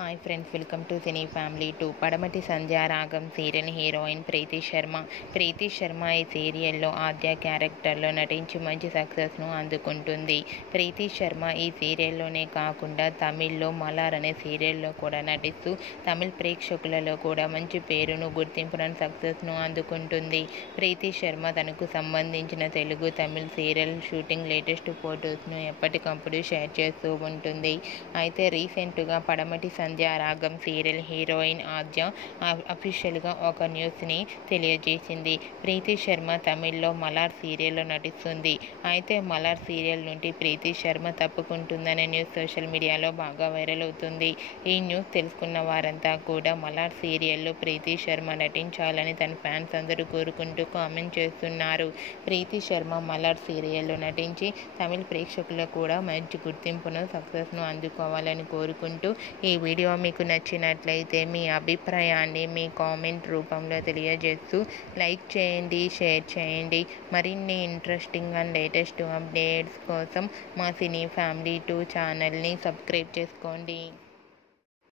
Hi friends, welcome to cine family 2. పడమటి Sandhyaragam serial heroine ప్రీతి శర్మ. ప్రీతి శర్మ ఈ సీరియల్లో ఆద్య క్యారెక్టర్లో నటించి మంచి సక్సెస్ను అందుకుంటుంది. ప్రీతి శర్మ ఈ సీరియల్లోనే కాకుండా తమిళ్లో మలార్ అనే సీరియల్లో కూడా నటిస్తూ తమిళ్ ప్రేక్షకులలో కూడా మంచి పేరును, గుర్తింపును, సక్సెస్ను అందుకుంటుంది. ప్రీతి శర్మ తనకు సంబంధించిన Telugu, Tamil serial shooting latest ఫొటోస్ను ఎప్పటికప్పుడు షేర్ చేస్తూ ఉంటుంది. అయితే రీసెంట్గా పడమటి సంధ్యారాగం సీరియల్ హీరోయిన్ ఆద్య అఫీషియల్గా ఒక న్యూస్ని తెలియజేసింది. ప్రీతి శర్మ తమిళ్లో మలార్ సీరియల్లో నటిస్తుంది. అయితే మలార్ సీరియల్ నుండి ప్రీతి శర్మ తప్పుకుంటుందనే న్యూస్ సోషల్ మీడియాలో బాగా వైరల్ అవుతుంది. ఈ న్యూస్ తెలుసుకున్న వారంతా కూడా మలార్ సీరియల్లో ప్రీతి శర్మ నటించాలని తన ఫ్యాన్స్ అందరూ కోరుకుంటూ కామెంట్ చేస్తున్నారు. ప్రీతి శర్మ మలార్ సీరియల్లో నటించి తమిళ ప్రేక్షకులకు కూడా మంచి గుర్తింపును, సక్సెస్ను అందుకోవాలని కోరుకుంటూ ఈ వీడియో మీకు నచ్చినట్లయితే మీ అభిప్రాయాన్ని మీ కామెంట్ రూపంలో తెలియజేస్తూ లైక్ చేయండి, షేర్ చేయండి. మరిన్ని ఇంట్రెస్టింగ్ అండ్ లేటెస్ట్ అప్డేట్స్ కోసం మా సినీ ఫ్యామిలీ 2 ఛానల్ని సబ్స్క్రైబ్ చేసుకోండి.